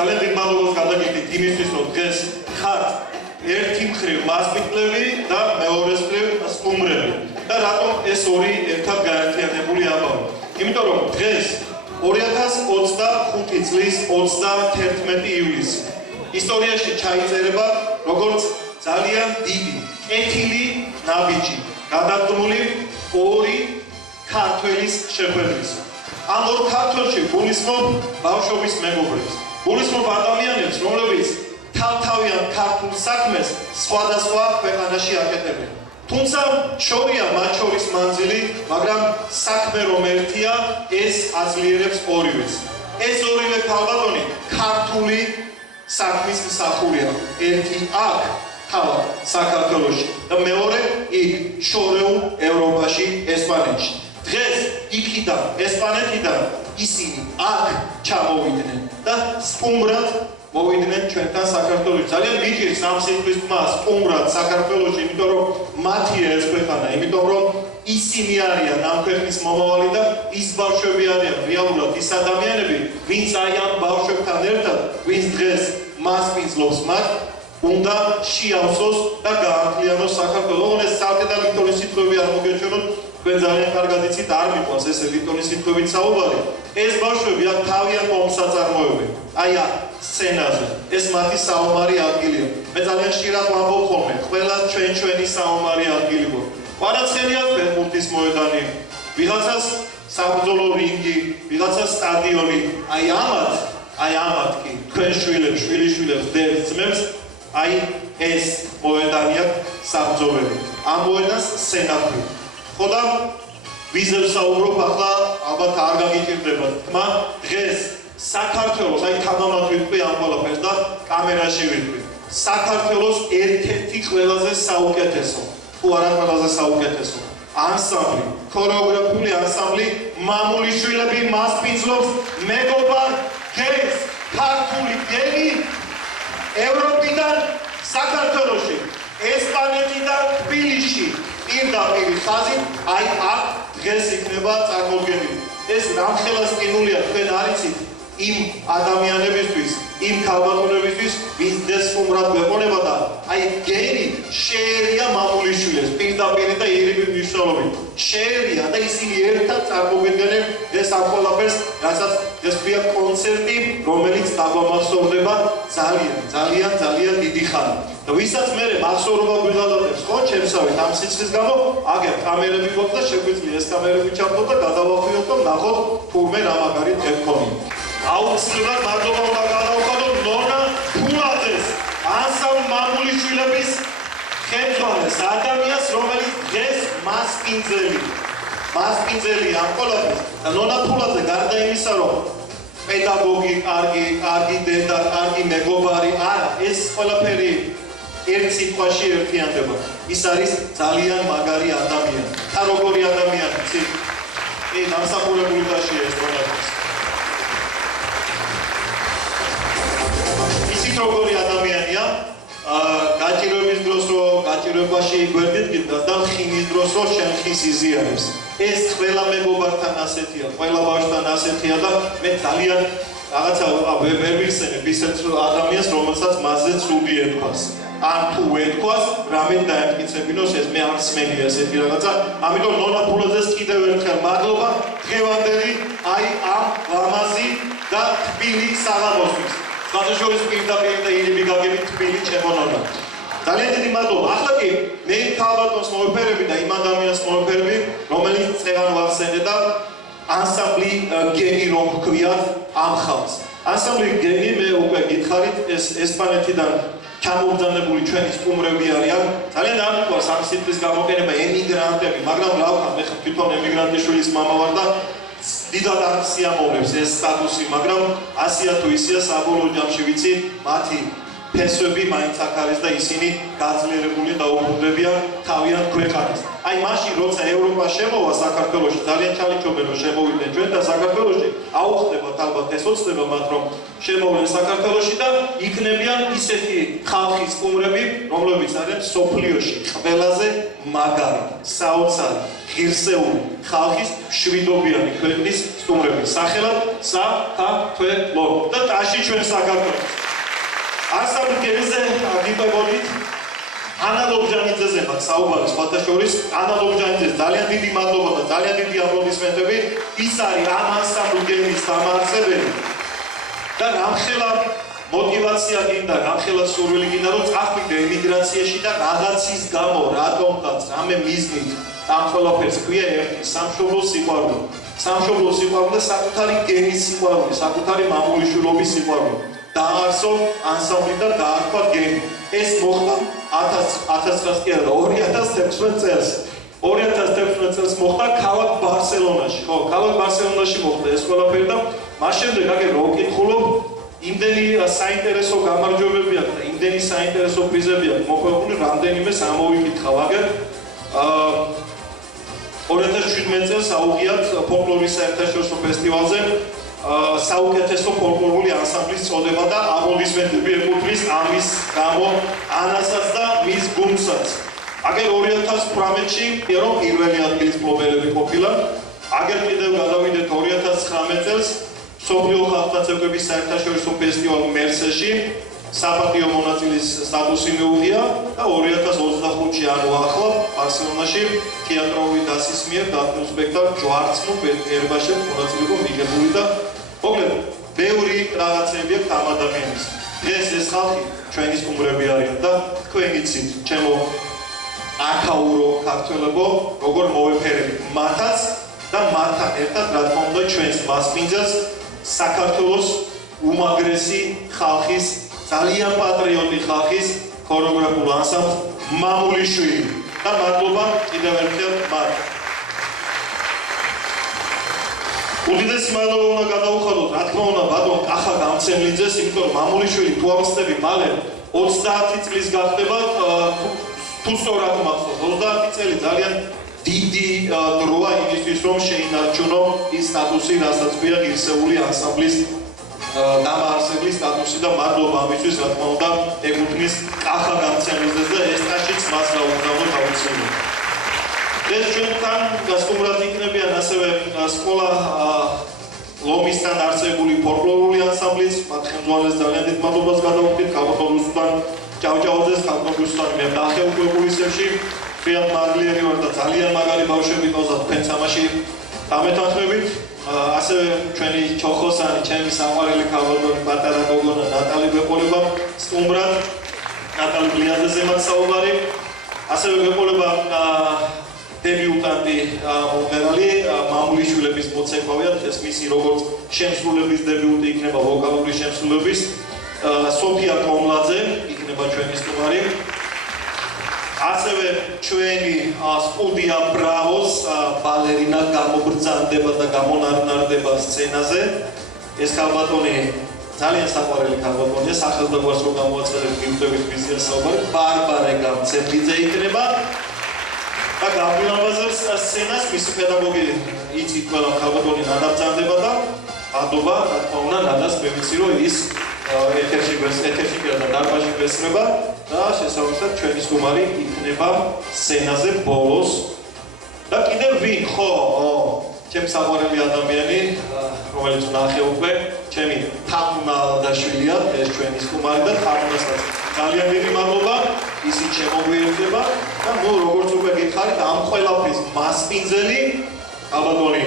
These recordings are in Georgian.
ძალიან დიდ მადლობას გადაგიხდით იმისთვის, რომ დღეს ხართ ერთი მხრივ მასპინძლები და მეორეს მხრივ სტუმრები. და რატომ ეს ორი ერთად გაერთიანებული ამბავი? იმიტომ რომ დღეს 2025 წლის 31 ივლისი ისტორიაში ჩაიწერება როგორც ძალიან დიდი კეთილი ნაბიჯი გადადგმული ორი ქართველის შეხვედრის. ამ ორ ქართველში გულისხმობ ბავშვობის მეგობრებს, გულისხმობ ადამიანებს, რომლებიც თავთავიან ქართულ საქმეს სხვადასხვა ქვეყანაში აკეთებენ. თუმცა შორია მათ შორის მანძილი, მაგრამ საქმე რომ ერთია, ეს აძლიერებს ორივეს. ეს ორივე ქალბატონი ქართული საქმის მსახურია. ერთი აქ თავად საქართველოში და მეორე იქ შორეულ ევროპაში, ესპანეთში. დღეს იქიდან, ესპანეთიდან ისინი აქ ჩამოვიდნენ და სტუმრად მოვიდნენ ჩვენთან საქართველოში. ძალიან მიჭირს ამ სიტყვის თმა სტუმრად საქართველოში, იმიტომ რომ მათია ეს ქვეყანა, იმიტომ რომ ისინი არიან ამ ქვეყნის მომავალი და ის ბავშვები არიან რეალურად ის ადამიანები, ვინც აი ამ ბავშვებთან ერთად, ვინც დღეს მასპინძლობს მათ, უნდა შეავსოს და გაართლიანოს საქართველო. ეს საერთოდ და ლიტონის სიტყვები არ მოგეჩვენოთ, თქვენ ძალიან კარგად იცით, არ მიყვარს ესე ლიტონის სიტყვებით საუბარი. ეს ბავშვები აქ თავიანთ ომს აწარმოებენ. აი აქ სცენაზე. ეს მათი საომარი ადგილია. მე ძალიან ხშირად ვამბობ ხოლმე, ყველა ჩვენი საომარი ადგილი გვაქვს. ვარაცხელია ფეხბურთის მოედანი, ვიღაცას საბრძოლო რინგი, ვიღაცას სტადიონი. აი ამათ კი თქვენ შვილებს, შვილიშვილებს, დებს, ძმებს, აი ეს მოედანია საბრძოლელი. ამ მოედანს სცენაქვი. ხო და ვიზებ საუბრობ ახლა, ალბათ არ გაგიჭირდება თქმა, დღეს საქართველოს, აი თამამად ვიტყვი ამ ყველაფერს და კამერაში ვიტყვი. საქართველოს ერთ-ერთი ყველაზე საუკეთესო, თუ არა ყველაზე საუკეთესო ანსამბლი, ქორეოგრაფიული ანსამბლი მამულიშვილები მასპინძლობს მეგობარ გენს, ქართული გენი ევროპიდან საქართველოში, ესპანეთიდან თბილისში, პირდაპირ ხაზით, აი აქ დღეს იქნება წარმოდგენილი. ეს რამხელას ყინულია, თქვენ არ იცით იმ ადამიანებისთვის, იმ ქალბატონებისთვის, ვინც დღეს სტუმრად გვეყონება და აი გენი შეერია მამულიშვილებს პირდაპირ და ირიბი მნიშვნელობით. შეერია და ისინი ერთად წარმოგვიდგენენ დღეს ამ ყველაფერს, რასაც დღეს ქვია კონცერტი, რომელიც დაგვამახსოვრდება ძალიან დიდი ხანი. და ვისაც მე მახსოვრობა გვიღალატებს, ხო, ჩემსავით ამ სიცხის გამო, აგერ კამერები გვაქვს და შეგვიძლია ეს კამერები ჩავდოთ და გადავახვიოთ და ვნახოთ თურმე რა მაგარი დღე გქონია. აუცილებლად მადლობა უნდა გადავხადოთ ნონა ფულაძეს, ანსამბლ მამულიშვილების ხელმძღვანელს, ადამიანს, რომელიც დღეს მასპინძელი ამ ყველაფერს. და ნონა ფულაძე გარდა იმისა, რომ პედაგოგი, კარგი დედა, კარგი მეგობარი, არა, ეს ყველაფერი ერთ სიტყვაში ერთიანდება. ის არის ძალიან მაგარი ადამიანი. და როგორი ადამიანი, იცით? დამსახურებული დაშია ეს ყველაფერს. ისიც როგორი ადამიანია, გაჭირვების დროს რო გაჭირვებაში გვერდით და ხინის დროს რო შენ ხის იზიარებს. ეს ყველა მეგობართან ასეთია, ყველა ბავშვთან ასეთია და მე ძალიან რაღაცა ვერ ვიხსენებ ისეთ ადამიანს, რომელსაც მასზე ცუდი ეთქვას. ან თუ ეთქვას, რამე დაემტკიცებინოს, ეს მე არ სმენია ესეთი რაღაცა. ამიტომ ნონა ფულაძეს კიდევ ერთხელ მადლობა დღევანდელი აი ამ ლამაზი და თბილი საღამოსთვის. სხვადასხვის პირდაპირ და ირიბი გაგებით თბილი ჩემო ნონა. ძალიან დიდი მადლობა. ახლა კი მე ქალბატონს მოვიფერები და იმ ადამიანს მოვიფერები, რომელიც წევან ვახსენე და ანსამბლი გენი რომ ჰქვიათ ამ ხალხს. ანსამბლი გენი მე უკვე გითხარით, ეს ესპანეთიდან ჩამობრძანებული ჩვენი სტუმრები არიან. ძალიან არ მიყვარს ამ სიტყვის გამოყენება ემიგრანტები, მაგრამ რა ვქნა, მე თვითონ ემიგრანტის შვილის მამა ვარ და დიდად არ სიამოვნებს ეს სტატუსი, მაგრამ ასია თუ ისია საბოლოო ჯამში ვიცი, მათი ფესვები მაინც აქ არის და ისინი გაძლიერებული და უბრუნდებიან თავიანთ ქვეყანას. აი მაშინ როცა ევროპა შემოვა საქართველოში, ძალიან ჩალიჩობენ რომ შემოვიდნენ ჩვენ და საქართველოში აუხდებათ ალბათ ეს ოცნება მათ რომ შემოვიდნენ საქართველოში და იქნებიან ისეთი ხალხის სტუმრები, რომლებიც არიან სოფლიოში ყველაზე მაგარი, საოცარი, ღირსეული ხალხის მშვიდობიანი ქვეყნის სტუმრები. სახელად საქართველო და ტაში ჩვენ საქართველოს. ანსამბლ გემზე გიტყვებოდით ანა ლობჟანიძეზე მაქვს საუბარი სხვათა შორის. ანა ლობჟანიძეს ძალიან დიდი მადლობა და ძალიან დიდი აპლოდისმენტები. ის არის ამ ანსამბლ გემის დამაარსებელი და რამხელა мотивация გინდა, რამხელა სურვილი გინდა, რომ წახვიდე ემიგრაციაში და რაღაცის გამო, რატომღაც, რამე მიზნით ამ ყველაფერს ქვია ერთი სამშობლოს სიყვარული. სამშობლოს სიყვარული და საკუთარი გემის სიყვარული, საკუთარი მამულიშვილობის სიყვარული. დაარსო ანსამბლი და დაარქვა გემი. ეს მოხდა 2016 წელს. 2016 წელს მოხდა ქალაქ ბარსელონაში. ხო, ქალაქ ბარსელონაში მოხდა ეს ყველაფერი და მას შემდეგ აგერ რო ვკითხულობ, იმდენი საინტერესო გამარჯვებები აქვს და იმდენი საინტერესო პრიზები აქვს მოყვებული, რამდენიმე ამოვიკითხავ აგერ. 2017 წელს აუღიათ ფოლკლორის საერთაშორისო ფესტივალზე საუკეთესო ფოლკლორული ანსამბლის წოდება და აპლოდისმენტები ეკუთვნის ამის გამო ანასაც და მის გუნდსაც. აგერ 2018-ში რომ პირველი ადგილის მფლობელები ყოფილან, აგერ კიდევ გადავიდეთ 2019 წელს მსოფლიო ხალხთა ცეკვების საერთაშორისო ფესტივალ მერსეში საპატიო მონაწილის სტატუსი მიუღია და 2025-ში ანუ ახლა ბარსელონაში თეატრალური დასის მიერ დადგმულ სპექტაკლ ჯვარცმულ ერბაშებ მონაწილეობა მიღებული და მოკლედ ბევრი რაღაცები აქვს ამ ადამიანის. ეს ხალხი ჩვენი სტუმრები არიან და თქვენ იცით, ჩემო აქაურო ქართველებო, როგორ მოვეფერებით მათაც და მათთან ერთად რა თქმა უნდა ჩვენს მასპინძელს საქართველოს უმაგრესი ხალხის, ძალიან პატრიოტი ხალხის ქორეოგრაფულ ანსამბლს მამულიშვილი და მადლობა კიდევ ერთხელ მათ. უდიდესი მადლობა უნდა გადაუხადოთ, რა თქმა უნდა, ბატონ კახა გამცემლიძეს, იმიტომ რომ მამულიშვილი თუ აღწევი მალე 30 წლის გახდება, თუ სწორად მახსოვს, 30 წელი ძალიან დიდი დროა იმისთვის, რომ შეინარჩუნო ის სტატუსი, რასაც ქვია ღირსეული ანსამბლის დამაარსებლის სტატუსი და მადლობა ამისთვის, რა თქმა უნდა, ეკუთვნის კახა გამცემლიძეს და ეს ტაშიც მას გაუგზავნოთ აუცილებლად. ეს ჩვენთან სტუმრად იქნებიან ასევე სკოლა ლომისთან არსებული ფოლკლორული ანსამბლიც, მათ ხელმძღვანელს ძალიან დიდ მადლობას გადავუხდით, ქალბატონ რუსლან ჭავჭავაძეს, ქალბატონ რუსლანი მე დახევებული სებში, ფრიად მაგლიერი ვარ და ძალიან მაგარი ბავშვები ყავს თქვენ სამაში დამეთანხმებით. ასევე ჩვენი ჩოხოსანი, ჩემი საყვარელი ქალბატონი პატარა გოგონა ნატალი გვეყოლება სტუმრად, ნატალი ბლიაძეზე მათ საუბარი. ასევე გვეყოლება დებიუტანტი მომღერალი მამულიშვილების მოცეკვავია, ეს მისი როგორც შემსრულების დებიუტი იქნება ვოკალური შემსრულების. სოფია კომლაძე იქნება ჩვენი სტუმარი. ასევე ჩვენი სტუდია ბრავოს ბალერინა გამობრძანდება და გამონარნარდება სცენაზე. ეს ქალბატონი ძალიან საყვარელი ქალბატონია, სახელს და გვარს რომ გამოაცხადებ გიგვდებით მისია საუბარი, ბარბარე გამცემლიძე იქნება. და გავლამაზებს სცენას მისი პედაგოგი იცით ყველა ქალბატონი ნადაბრძანდება და მადლობა, რა თქმა უნდა, ნადას მე ვიცი რომ ის ეთერში და დარბაზში გვესწრება და შესაბამისად ჩვენი სტუმარი იქნება სცენაზე ბოლოს. და კიდევ ვინ, ხო, ჩემი საყვარელი ადამიანი, რომელიც ნახე უკვე, ჩემი თამუნა ალადაშვილია, ეს ჩვენი სტუმარი და თამუნასაც ძალიან დიდი მადლობა, ისიც შემოგვიერთდება და ნუ როგორც უკვე გითხარით, ამ ყველაფრის მასპინძელი ალბათონი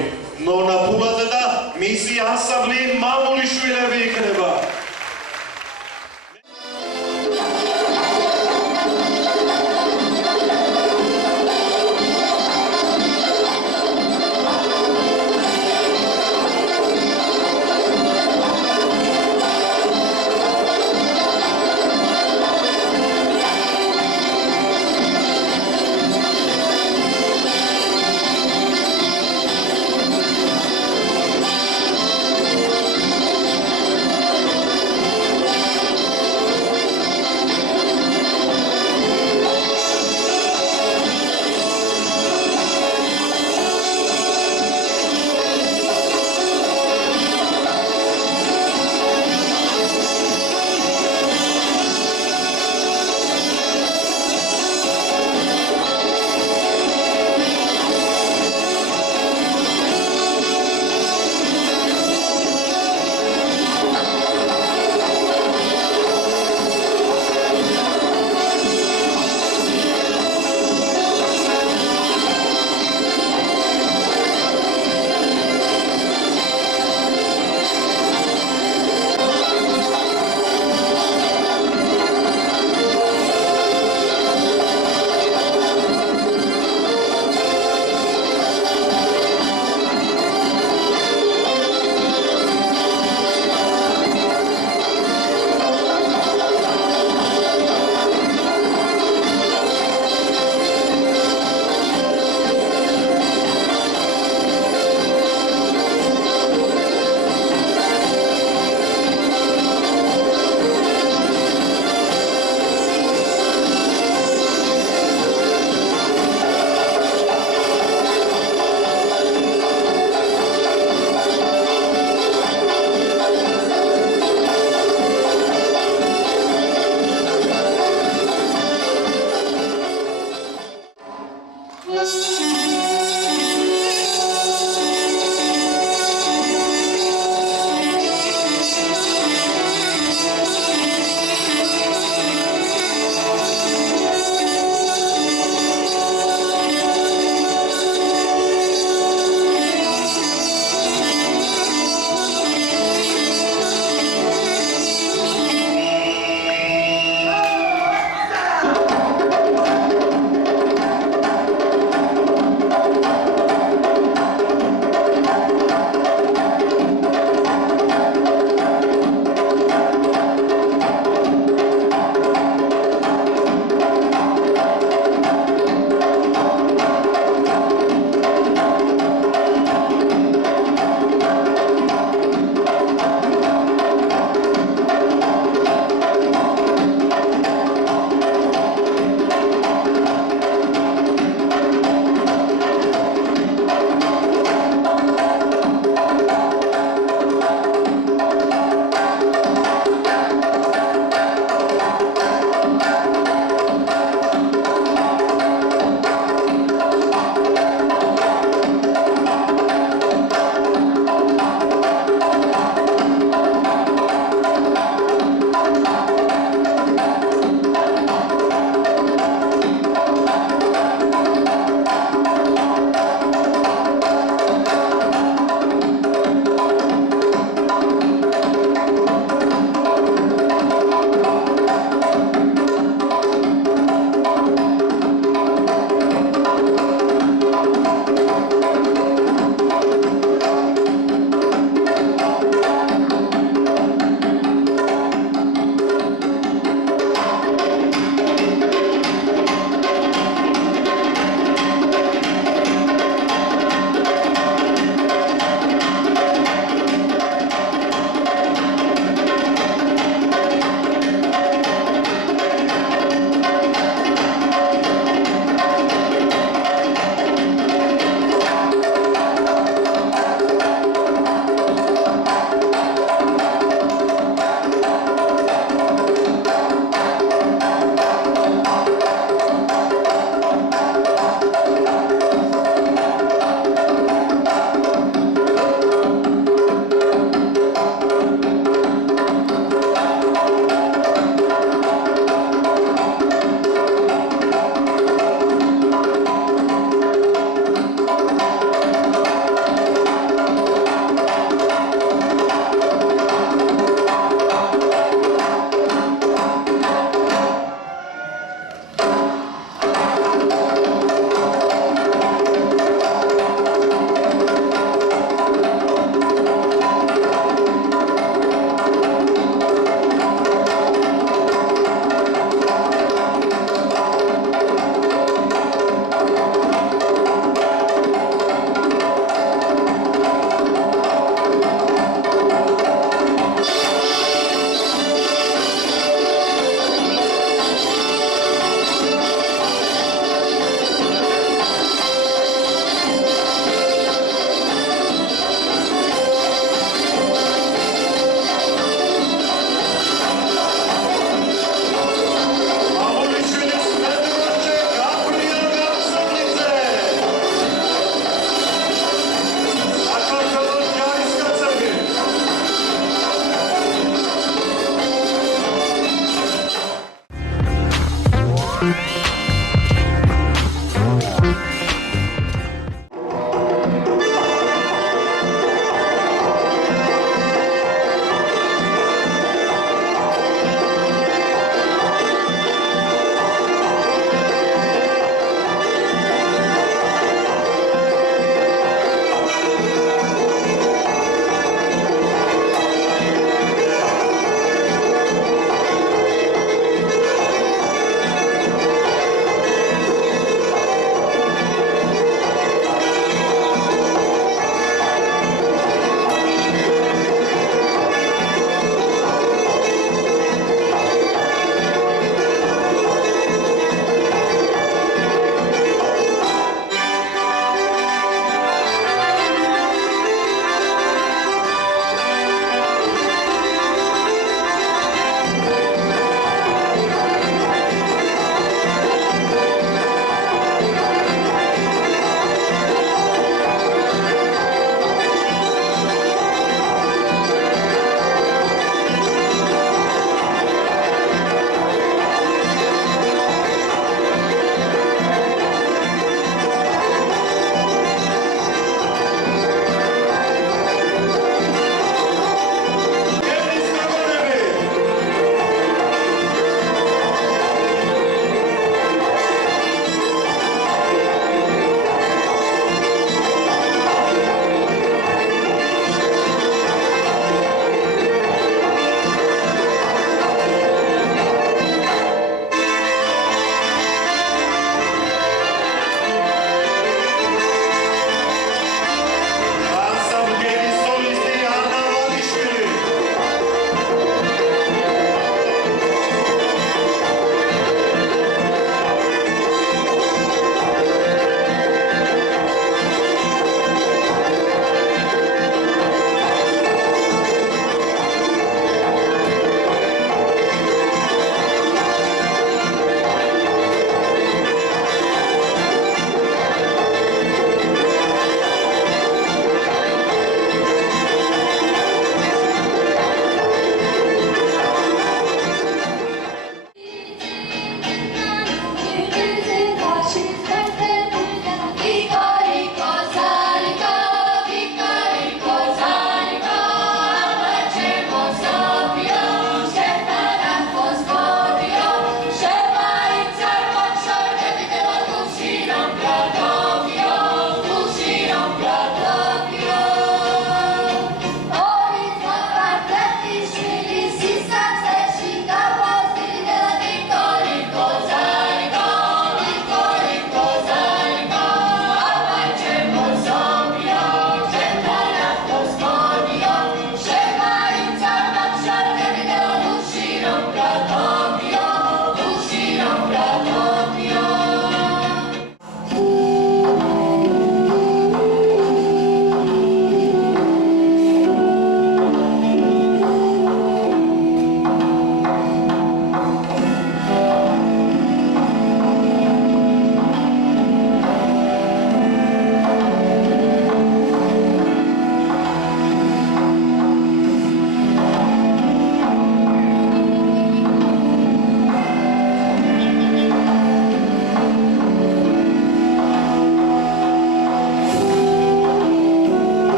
ნონა ფულაძე და მისი ანსამბლი მამულიშვილები იქნება.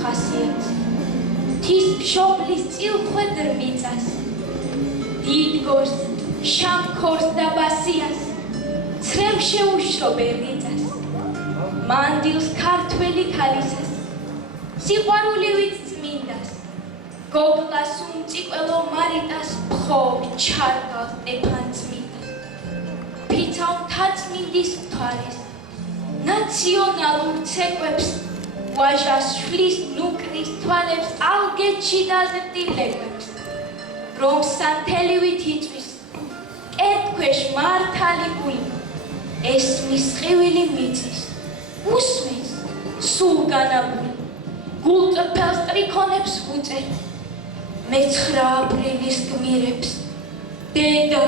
ხასიათს თის მშობლის წილხვედრ მიწას დიდგორს შამქორს და ბასიას ცრემ შეუშრო ბერნიძას მანდილს ქართველი ქალისას სიყვარული ვით წმინდას გოგლას უმწიყველო მარიტას მხოლ ჩარგავს სტეფან წმინდას ფიცავ მთაწმინდის მთვარეს ნაციონალურ ცეკვებს ვაჟას შვილის ნუკრის თვალებს ალგეთში დაზრდილებებს რომ სანთელივით იწვის კეთქვეშ მართალი გული ესმის ყივილი მიწის უსმის სულ განაბული გულწრფელს ტრიქონებს უწერ მე-9 აპრილის გმირებს დედა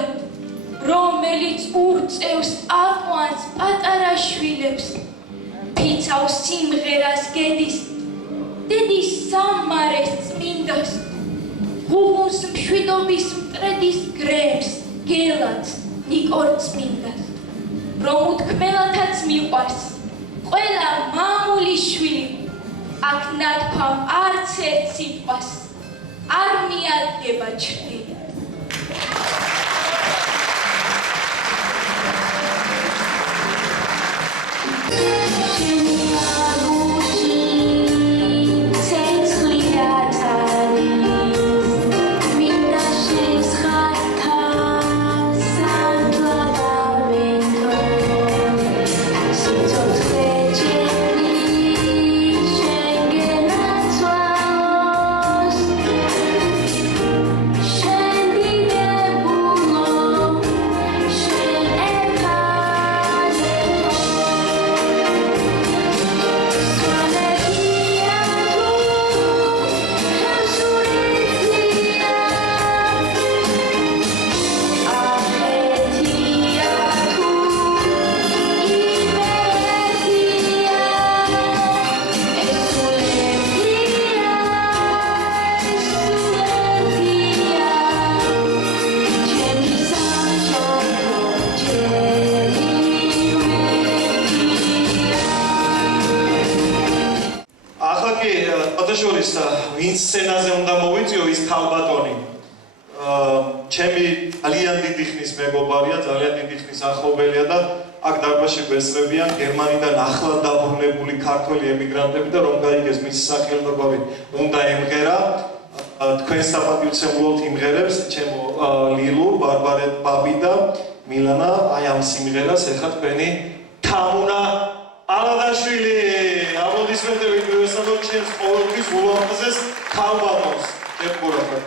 რომელიც ურწევს აყვანს პატარა შვილებს ფიცავს სიმღერას გედის დედის სამარეს წმინდას ღუღუნს მშვიდობის მტრედის გრებს გელაც ნიკორ წმინდას რომ უთქმელათაც მიყვარს ყველა მამული შვილი აქ ნათქვამ არც ერთ სიტყვას არ მიადგება ჩრდილით ვინც სცენაზე უნდა მოვიწიო ის ქალბატონი ჩემი ძალიან დიდი ხნის მეგობარია, ძალიან დიდი ხნის ახლობელია და აქ დარბაზში გვესწრებიან გერმანიდან ახლად დაბრუნებული ქართველი ემიგრანტები და რომ გაიგეს მისი სახელმწიფო უნდა ემღერა თქვენ საპატივცემლოდ იმღერებს ჩემო ლილუ, ბარბარე ბაბი და მილანა აი ამ სიმღერას ეხლა თქვენი თამუნა ალადაშვილი აპლოდისმენტები გვესწრებოთ ჩემს ყოველთვის ულამაზეს ქალბატონს ეკურახოთ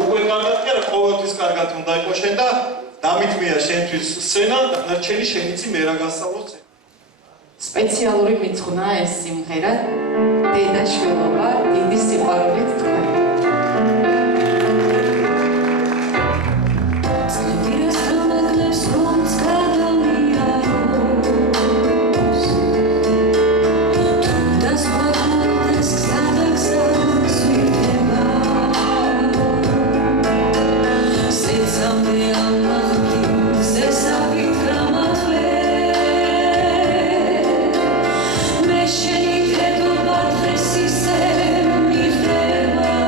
უკვე კარგად კი არა ყოველთვის კარგად უნდა იყოს შენ და დამითმია შენთვის სცენა და ნარჩენი შენიცი მე რა გასწავლო სპეციალური მიძღვნა ეს სიმღერა დედა შვილობა დიდი სიყვარულით თქვენ Mesheni te do badresi se mi feba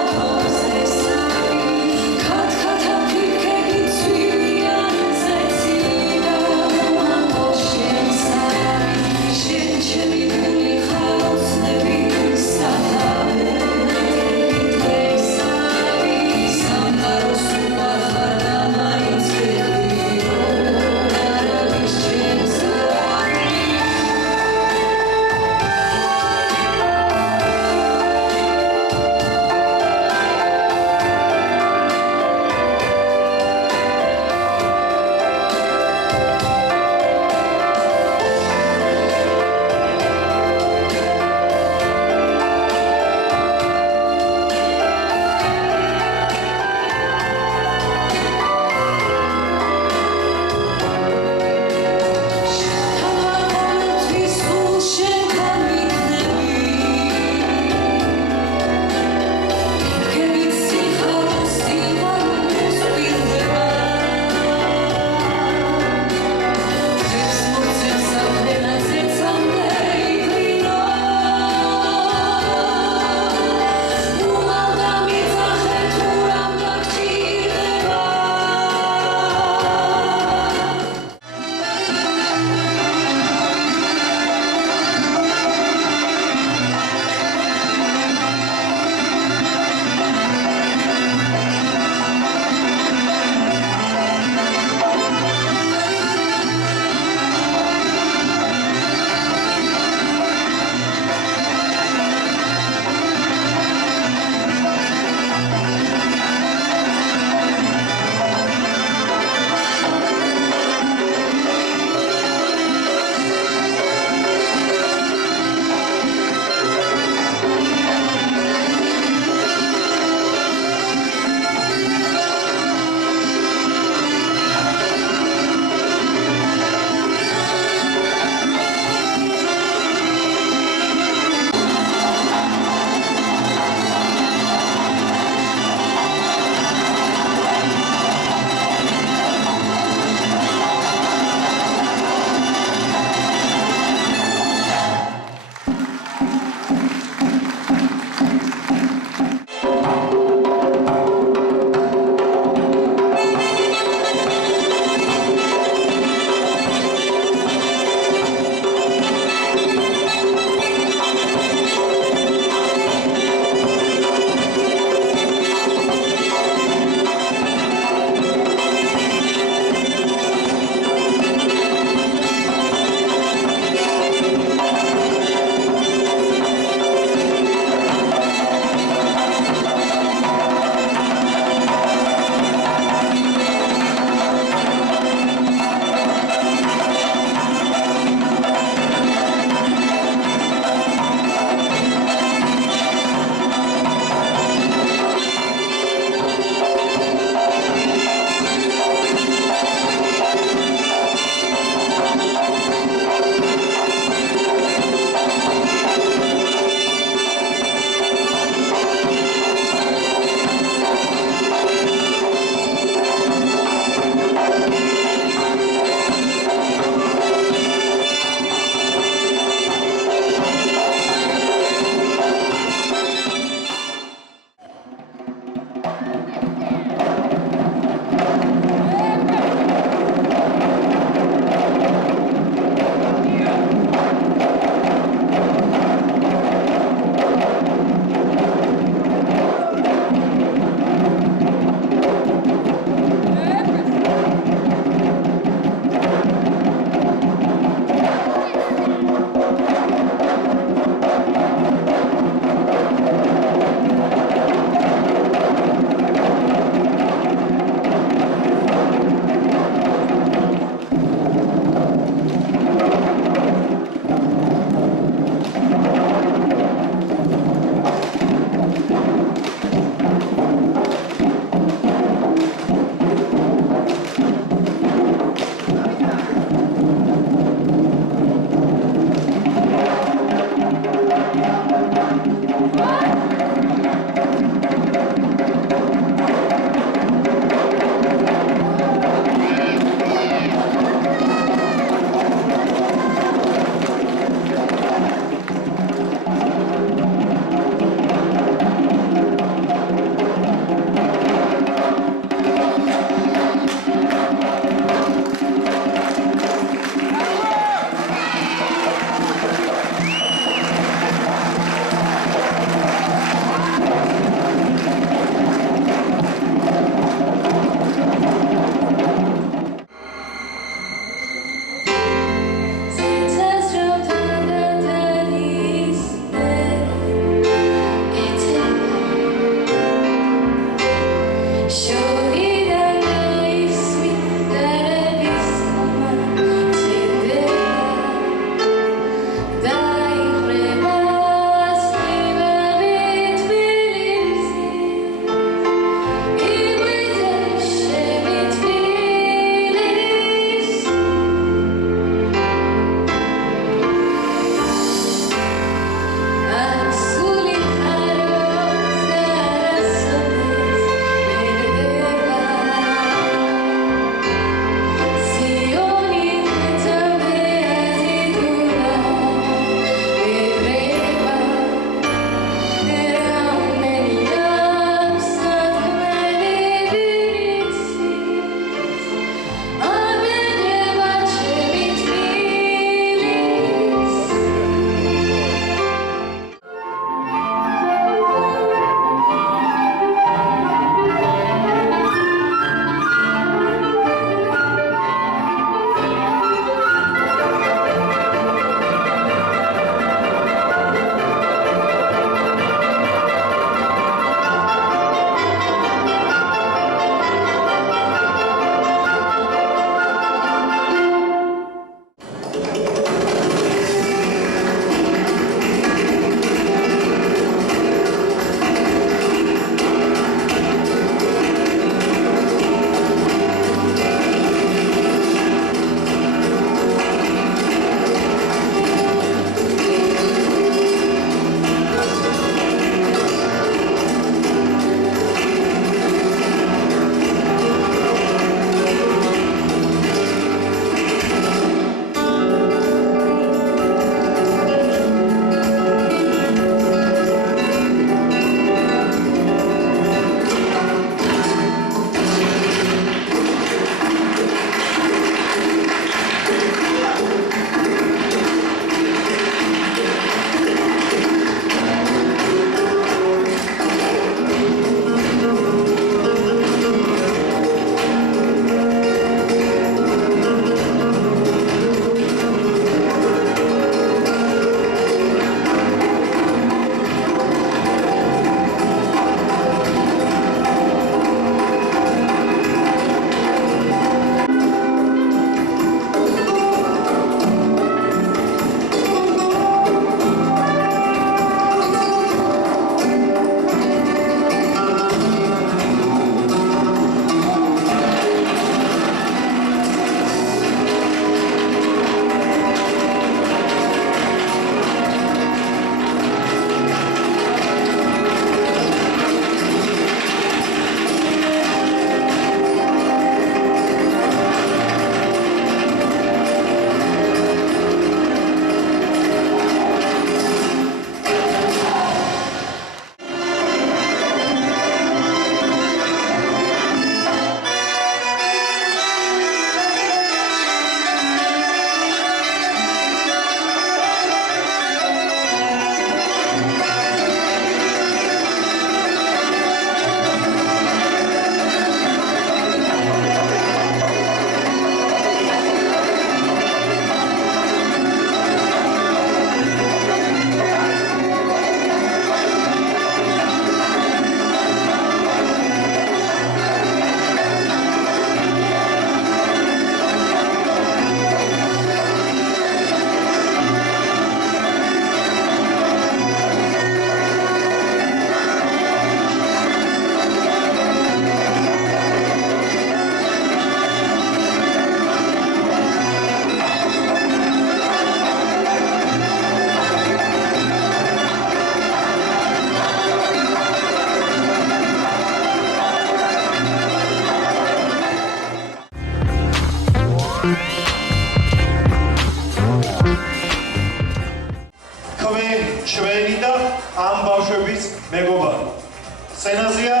სცენაზეა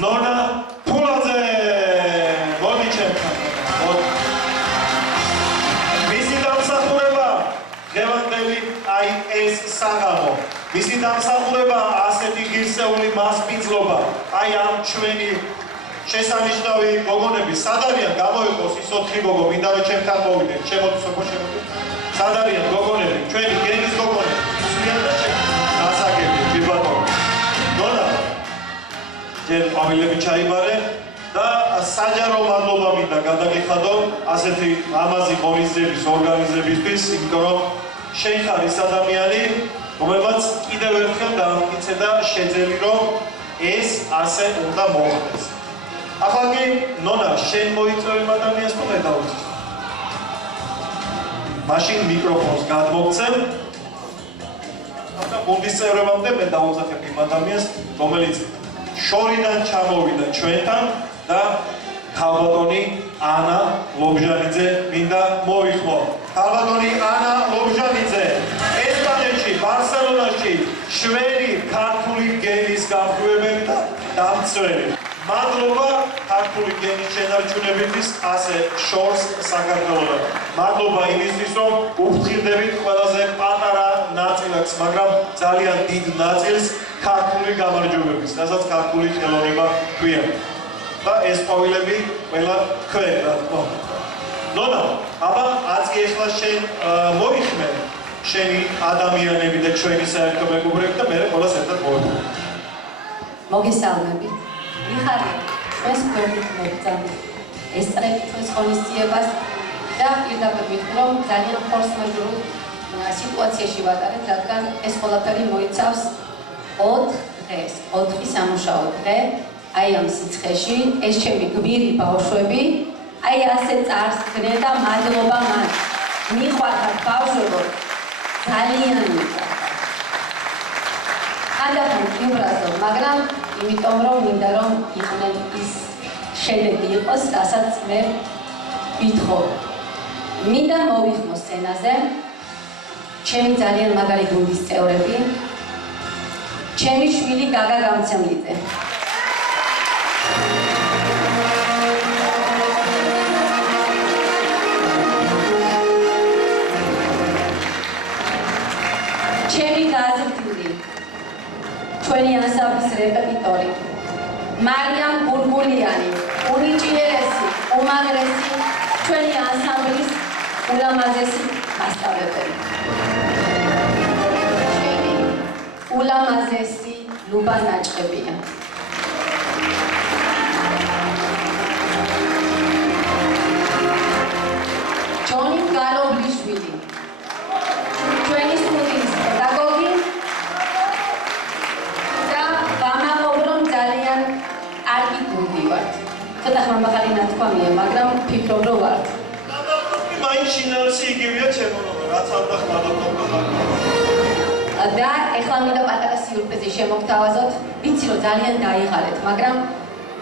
ნონა ფულაძე. მოდი ჩემთან. მისი დამსახურება დღევანდელი აი ეს საღამო. მისი დამსახურება ასეთი ღირსეული მასპინძლობა. აი ამ ჩვენი შესანიშნავი გოგონები. სად არიან? გამოიყოს ის 4 გოგო, მინდა რომ ჩემთან მოვიდეთ. შემოდის ოქო შემოდის. სად არიან გოგონები? ჩვენი გენის გოგონები. ისვიან და დასაგები, ბიბატონო. ნონა ჯერ ყვავილები ჩაიბარე და საჯარო მადლობა მინდა გადაგიხადო ასეთი ლამაზი ღონისძიების ორგანიზებისთვის, იმიტომ რომ შენ ხარ ის ადამიანი, რომელმაც კიდევ ერთხელ დაამტკიცე და შეძელი რომ ეს ასე უნდა მოხდეს. ახლა კი ნონა შენ მოიწევი იმ ადამიანს თუ მე დავიწყო? მაშინ მიკროფონს გადმოგცემ. ახლა გუნდის წევრებამდე მე დავუძახებ იმ ადამიანს, რომელიც შორიდან ჩამოვიდა ჩვენთან და ქალბატონი ანა ლობჟანიძე მინდა მოიხმო. ქალბატონი ანა ლობჟანიძე ესპანეთში, ბარსელონაში შვედი ქართული გენის გამგროვებელი და დამცველი. მადლობა ქართული გენის შენარჩუნებისთვის ასე შორს საქართველოს. მადლობა იმისთვის, რომ უფრთხილდებით ყველაზე პატარა ნაწილაკს, მაგრამ ძალიან დიდ ნაწილს ქართული გამარჯვებების, რასაც ქართული ხელოვნება ქვია. და ეს ყვავილები ყველა თქვენ, რა თქმა უნდა. ნონა, აბა აცი ახლა შენ მოიხმე შენი ადამიანები და ჩვენი საერთო მეგობრები და მე ყველას ერთად მოვეყო. მოგესალმებით. მიხარია, ჩვენს გვერდით მოგწამთ ესწრებით ჩვენს ღონისძიებას და პირდაპირ ვიტყვი, რომ ძალიან ფორს-მაჟორულ სიტუაციაში ვატარებთ, რადგან ეს ყველაფერი მოიცავს 4 დღეს, 4 სამუშაო დღე. აი ამ სიცხეში ეს ჩემი გვირი ბავშვები აი ასე წარსდგნენ და მადლობა მათ. მიყვარხართ ბავშვებო, ძალიან მიყვარხართ. ხანდახან ვიბრაზო, მაგრამ იმიტომ რომ მინდა რომ იყვნენ ის შედეგი იყოს, რასაც მე ვითხოვ. მინდა მოვიხმო სცენაზე ჩემი ძალიან მაგარი გუნდის წევრები, ჩემი შვილი გაგა გამცემლიძე. ჩემი გაზრდილი ჩვენი ანსამბლის რეპეტიტორი მარიამ ბურბულიანი, უნიჭიერესი, უმაღლესი ჩვენი ანსამბლის ულამაზესი მასწავლებელი. ჩვენი ულამაზესი ლუბა ნაჭყებია. ჯონი გარობლიშვილი, ჩვენი სტუდიის პედაგოგი და ვამაყობ რომ ძალიან კარგი გუნდი ვართ. ცოტა ხმამაღალი ნათქვამია, მაგრამ ვფიქრობ რომ ვართ. მაინც შინაარსი იგივეა ჩემონება, რაც არ დახმარდა. და ეხლა მინდა პატარა სიურპრიზი შემოგთავაზოთ. ვიცი რომ ძალიან დაიღალეთ, მაგრამ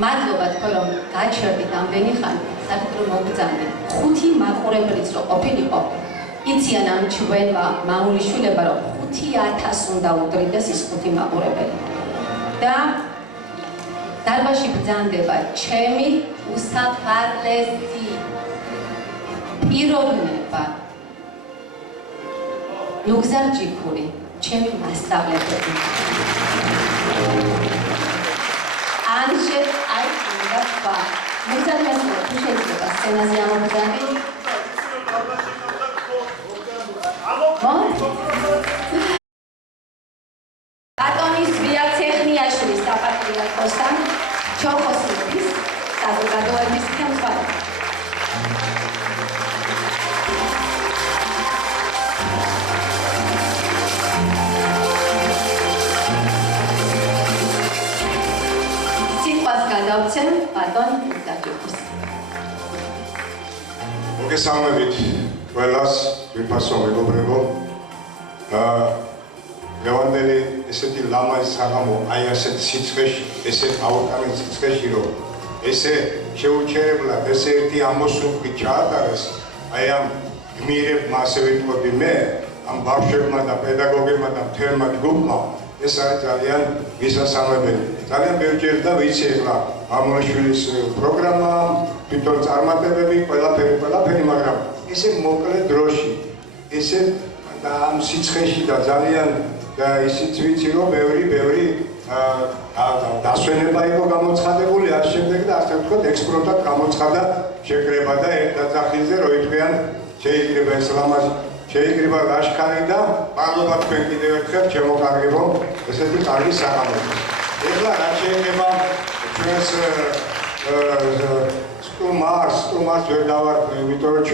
მადლობა თქვენ რომ გაჩერდით ამდენი ხანი, საერთოდ მოგბრძანდით. 5 მაყურებლიც რო ყოფილიყო, იციან ამ ჩვენმა მამულიშვილებმა რომ 5000 უნდა უდრიდეს ის 5 მაყურებელი. და დარბაზში ბრძანდება ჩემი უსაფარლესი პიროვნება ლუგზარ ჯიქური, ჩემი მასწავლებელი. ანშეთ აი უნდა თქვა. ლუგზარ მასწავლებელი თუ შეიძლება სცენაზე ამობრძანდი? ბატონის ვიაცეხნიაშვილის საპატრიარქოსთან ჩოხოსების საზოგადოების ხელმძღვანელი. სიტყვას გადავცემ ბატონ ლუგზარჯიქურს. მოგესალმებით ყველას, ვიფასო მეგობრებო. ლევანდელი ესეთი ლამაზი საღამო, აი ასეთ სიცხეში, ესეთ აუტანილ სიცხეში, რომ ესე შეუჩერებლად, ესე ერთი ამოსუნთქი ჩაატარეს, აი ამ გმირებმა, ასე ვიტყოდი მე, ამ ბავშვებმა და პედაგოგებმა და მთელმა ჯგუფმა, ეს არის ძალიან მისასალმებელი. ძალიან ბევრჯერ და ვიცი ახლა მამულიშვილის პროგრამა, თვითონ წარმატებები, ყველაფერი, მაგრამ ესე მოკლე დროში, ესე და ამ სიცხეში და ძალიან და ისიც ვიცი რომ ბევრი დასვენება იყო გამოცხადებული, ამ შემდეგ და ასე ვთქვათ ექსპრომტად გამოცხადა შეკრება და ერთ დაწახილზე რო იტყვიან შეიძლება ეს ლამაზი შეიძლება ლაშქარი და მადლობა თქვენ კიდევ ერთხელ შემოგარგებო ესეთი კარგი საღამოთი. ეხლა რა შეიძლება ჩვენს სტუმარს ვერ დავარქვი, იმიტომ რომ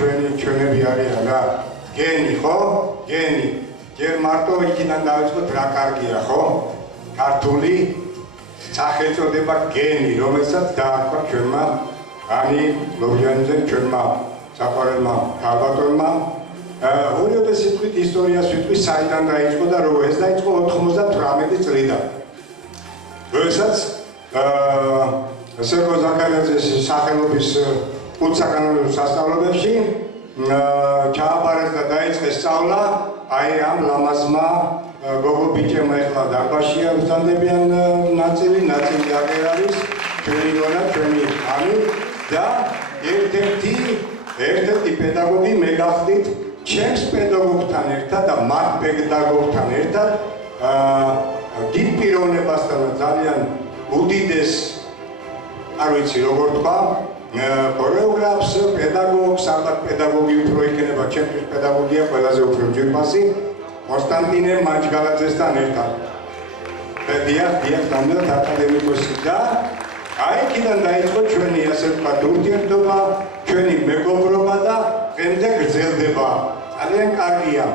ჩვენები არიან რა. გენი ხო? გენი. ჯერ მარტო იქიდან დავიწყოთ რა კარგია ხო? ქართული სახელწოდება გენი, რომელსაც დაარქვა ჩვენმაანი ლობჟანიძემ, ჩვენმა საყვარელმა ქალბატონმა. ორიოდე სიტყვით ისტორიას ვიტყვი საიდან დაიწყო და რო ეს დაიწყო 98 წლიდან. როდესაც სერგო ზაქარიაძის სახელობის კურსსაკანონმდებლო სასწავლებლებში ჩააბარეს და დაიწყეს სწავლა აი ამ ლამაზმა გოგო ბიჭებმა ეხლა დარბაზშია ვსტანდებიან ნაწილი აღარ არის ჩვენი გონა ჩვენი ამი და ერთ-ერთი პედაგოგი მე გახდით ჩემს პედაგოგთან ერთად და მათ პედაგოგთან ერთად დიდ პიროვნებასთან ძალიან უდიდეს არ ვიცი როგორ თქვა ქორეოგრაფს, პედაგოგს, ალბათ პედაგოგი უფრო იქნება, ჩემთვის პედაგოგია ყველაზე უფრო ჯერმასი, კონსტანტინე მაჯგალაძესთან ერთად. დიახ, ნამდვილად აკადემიკოსი და აი იქიდან დაიწყო ჩვენი ასე ვთქვათ ურთიერთობა, ჩვენი მეგობრობა და დღემდე გრძელდება. ძალიან კარგია.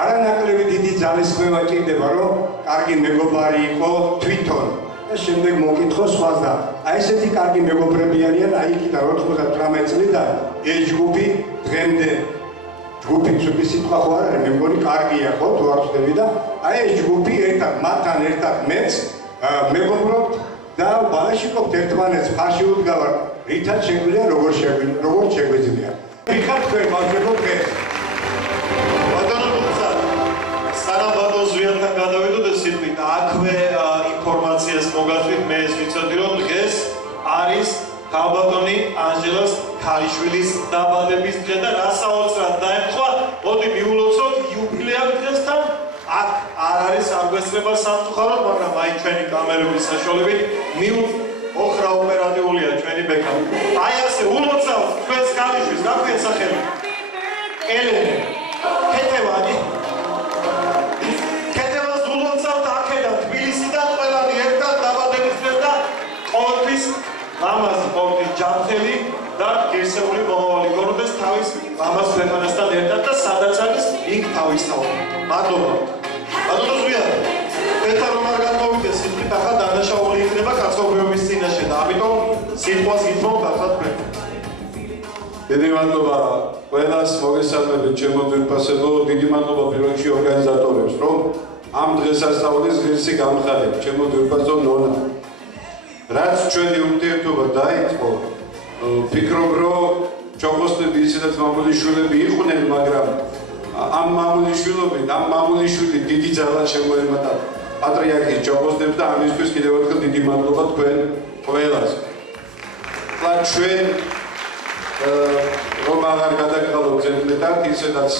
არანაკლები დიდი ძალისხმევა ჭირდება, რომ კარგი მეგობარი იყო თვითონ. და შემდეგ მოკითხო სხვას და აი ესეთი კარგი მეგობრები არიან აი იქიდან 98 წლიდან ეს ჯგუფი დღემდე ჯგუფი ცუდი სიტყვა ხო არ არის მე მგონი კარგია ხო თუ არ ვწდები და აი ეს ჯგუფი ერთად მათთან ერთად მეც მეგობრობთ და ბალაშიკობთ ერთმანეთს ხარში უდგავართ რითაც შეგვიძლია როგორ შეგვიძლია ვიხართ თქვენ ბავშვებო დღეს სანამ ბატონ ზვიათთან გადავიდოდ ეს სიტყვით აქვე ინფორმაციას მოგაწვით მე ეს ვიცოდი რომ დღეს არის ქალბატონი ანჟელას ქალიშვილის დაბადების დღე და რა საოცრად დაემთხვა მოდი მიულოცოთ იუბილეა დღესთან აქ არ არის აღგვესწრება სამწუხაროდ მაგრამ აი ჩვენი კამერების საშუალებით ოხრა ოპერატიულია ჩვენი ბექა აი ასე ულოცავთ თქვენს ქალიშვილს რა თქვენ სახელი ელენე ქეთევანი მამას პორტის ჯანმრთელი და გესეული მომავალი გონდეს თავის მამას ქვეყანასთან ერთად და სადაც არის იქ თავისთავად. მადლობა. ბატონო ზვია, ეხლა რომ არ გამოვიდეს სიტყვით ახლა დანაშაული იქნება კაცობრიობის წინაშე და ამიტომ სიტყვას ითმობ ახლა თქვენ. დიდი მადლობა ყველას მოგესალმებით ჩემო ძვირფასებო, დიდი მადლობა პირველ რიგში ორგანიზატორებს, რომ ამ დღესასწაულის ღირსი გამხარეთ, ჩემო ძვირფასო ნონა. რაც ჩვენი ურთიერთობა დაიწყო, ვფიქრობ, რომ ჩოგოსტები ისედაც მამულიშვილები იყვნენ, მაგრამ ამ მამულიშვილი დიდი ძალა შემოემატა პატრიარქის ჩოგოსტებს და ამისთვის კიდევ ერთხელ დიდი მადლობა თქვენ ყველას. და ჩვენ რომ აღარ გადაგყალობ ზედმეტად, ისედაც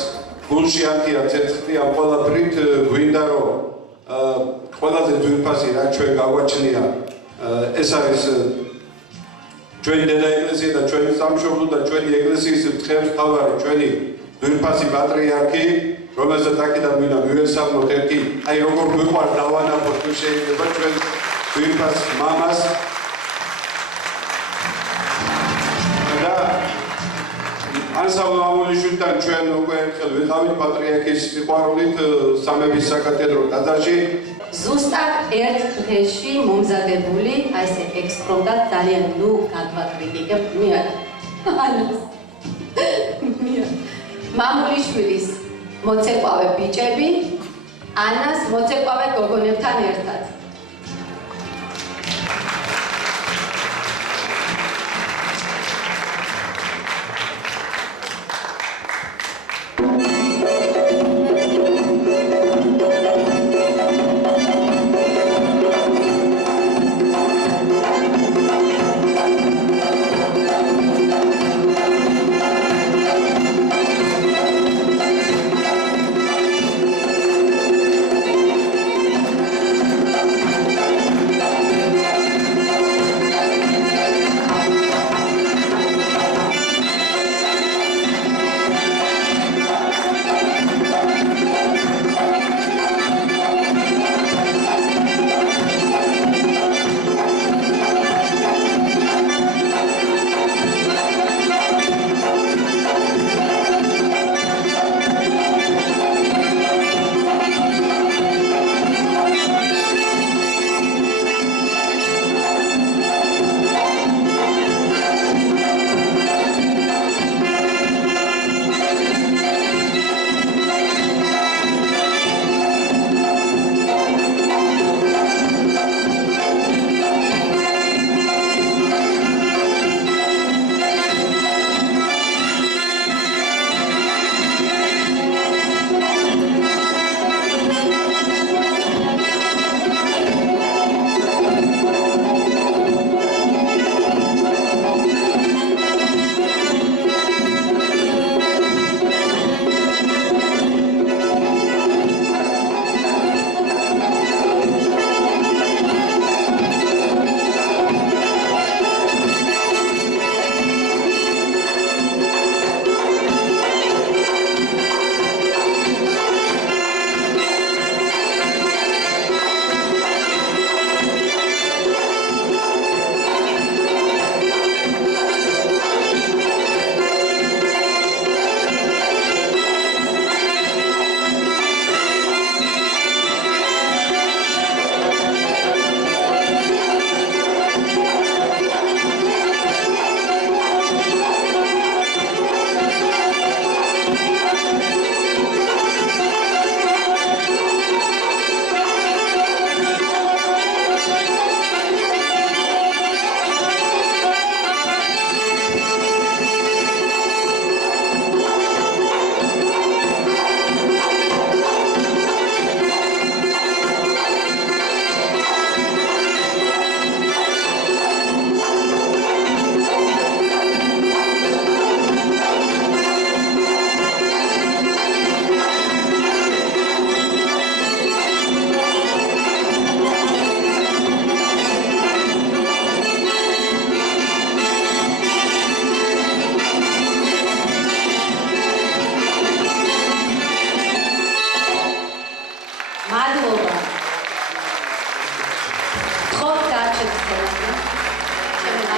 გულში არტია ცეცხლი ამ ყველაფრით გვინდა რომ ყველაზე ძვირფასი რა ჩვენ გავაჩნია ეს არის ჩვენი დედა ეკლესია და ჩვენი სამშობლო და ჩვენი ეკლესიის მწყემსთავარი ჩვენი ძვირფასი პატრიარქი რომელსაც აქედან მინდა მივესალმოთ ერთი აი როგორ გვიყვარს დავანახოთ თუ შეიძლება ჩვენ ძვირფას მამას და ანსამბლ მამულიშვილთან ჩვენ უკვე ერთხელ ვიყავით პატრიარქის სიყვარულით სამების საკათედრო ტაძარში ზუსტად ერთ დღეში მომზადებული აი ესე ექსპრომტად ძალიან გადვაკრიტიკებ მამულიშვილის მოცეკვავე ბიჭები ანას მოცეკვავე გოგონებთან ერთად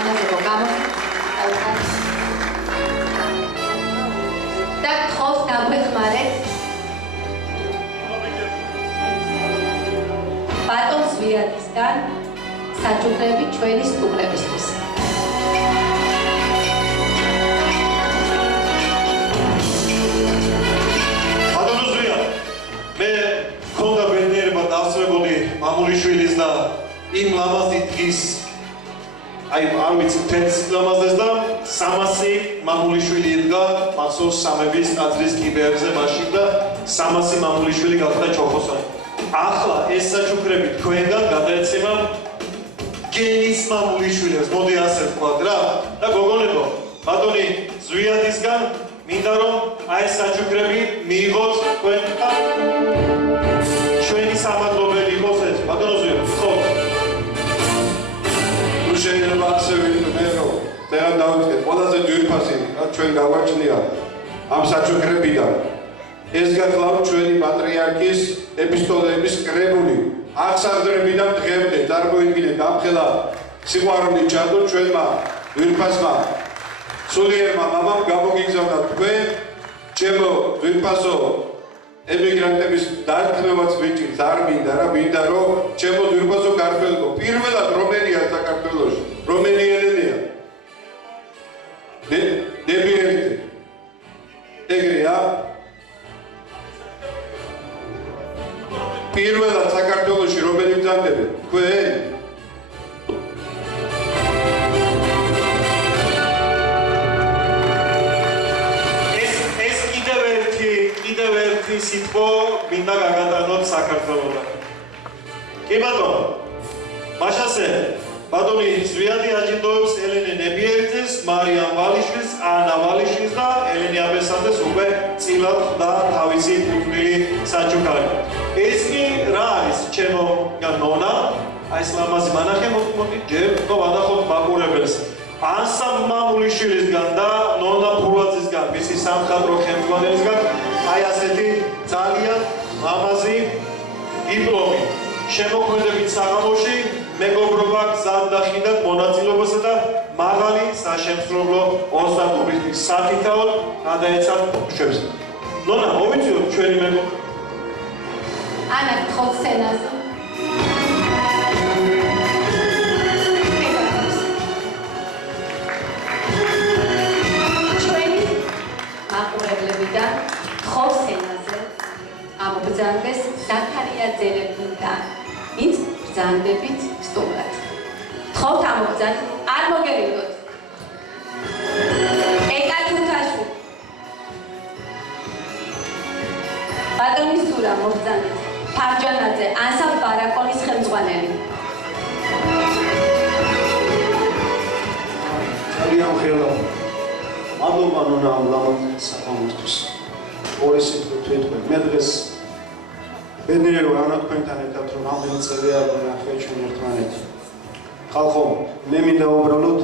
ამაზე რომ და გთხოვთ დაგვეხმარეთ ბატონ ზვიადისგან საჩუქრები ჩვენი სტუმრებისთვის. ბატონო ზვიად, მე მქონდა ბედნიერება დავსწრებოდი მამულიშვილის და იმ ლამაზი დღის აი არ ვიცი თეთრ ლამაზეს და 300 მამულიშვილი იდგა მახსოვს სამების ტაძრის კიბეებზე მაშინ და 300 მამულიშვილი გახდა ჩოხოსანი. ახლა ეს საჩუქრები თქვენგან გადაეცემა გენის მამულიშვილებს, მოდი ასე ვთქვათ რა და გოგონებო, ბატონი ზვიადისგან მინდა რომ აი ეს საჩუქრები მიიღოთ თქვენგან ჩვენი სამადლობელი იყოს ეს, ბატონო ზვიად, ხო? შეიძლება ასე ვიტყვე რომ ძალიან დავიწყე ყველაზე ძვირფასი რაც ჩვენ გავაჩნია ამ საჩუქრებიდან ეს გახლავთ ჩვენი პატრიარქის ეპისტოლეების კრებული აღსაყდრებიდან დღემდე წარმოიდგინეთ ამხელა სიყვარული ჩადო ჩვენმა ძვირფასმა სულიერმა მამამ გამოგიგზავნა თქვენ ჩემო ძვირფასო ემიგრანტების დარქმევაც ვიჭირთ არ მინდა რა მინდა რომ ჩემო ძვირფასო ქართველო პირველად რომელია საქართველოში რომელიელენია დებიერით ეგრეა პირველად საქართველოში რომელი ბრძანდები თქვენ კიდევ ერთი სიტყვა მინდა გაგატანოთ საქართველოდან. კი ბატონო, მაშასე ბატონი ზვიადი აჯილდოებს ელენე ნებიერიძეს, მარიამ ვალიშვილს, ანა ვალიშვილს და ელენე აბესაძეს უკვე წილად ხვდა თავისი ფუფნილი საჩუქარი. ეს კი რა არის ჩემო ნონა, აი ეს ლამაზი მანახე მოდი ჯერ თქო ვანახოთ მაყურებელს. ანსამ მამულიშვილისგან და ნონა ფურვაძისგან, მისი სამხატვრო ხელმძღვანელისგან აი ასეთი ძალიან ლამაზი დიპლომი. შემოქმედებით საღამოში მეგობრობა გზად და ხიდად მონაწილეობასა და მაღალი საშემსრულებლო ოსტატურის საფითაოდ გადაეცათ ბავშვებს. ნონა, მოვიწიოთ ჩვენი მეგობრობა. ანა გთხოვთ სცენაზე. მაყურებლებიდან გთხოვთ სცენაზე ამობრძანდეს ზაქარია ძელებიდან, ვინც ბრძანდებით სტუმრად. გთხოვთ ამობრძანეთ, არ მოგერიდოთ. ეკათუთაშვილი. ბატონი სურა მობრძანეთ. ფარჯანაძე, ანსამბლ ბარაკონის ხელმძღვანელი. ძალიან ხელა. მადლობა ნონა ამ ლამაზ საღამოსთვის. ორი სიტყვით ვიტყვი. მე დღეს ბედნიერი ვარ თქვენთან ერთად რომ რამდენი წელი არ ვნახე ჩვენ ერთმანეთს. ხალხო, მე მინდა უბრალოდ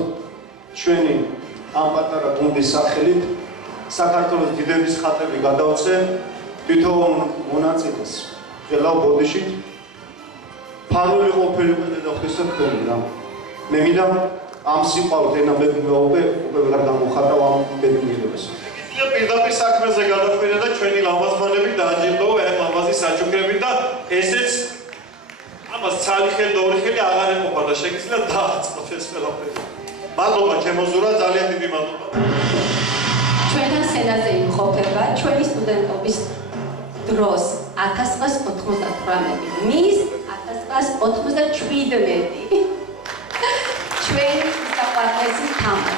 ჩვენი ამ პატარა გუნდის სახელით საქართველოს დიდების ხატები გადავწე თვითონ მონაწილეს. ხელავ ბოდიშით ფარული ყოფილიყო და ხვისა თქვენი რა. მე მინდა ამ სიყვარულით ენაბებია უკვე ვერ გამოხატავ ამ ბედნიერებას. პირდაპირ საქმეზე გადავყვირე და ჩვენი ლამაზმანები დააჯილდოვა ამ ლამაზი საჩუქრებით და ესეც ამას ცალი ხელი და ორი ხელი აღარ ეყოფა და შეგიძლიათ დააწყოთ ეს ყველაფერი. მადლობა ჩემო ზურა, ძალიან დიდი მადლობა. ჩვენთან სცენაზე იმყოფება ჩვენი სტუდენტობის დროს 1998 მის 1997 ჩვენი საყვარლესი თამა.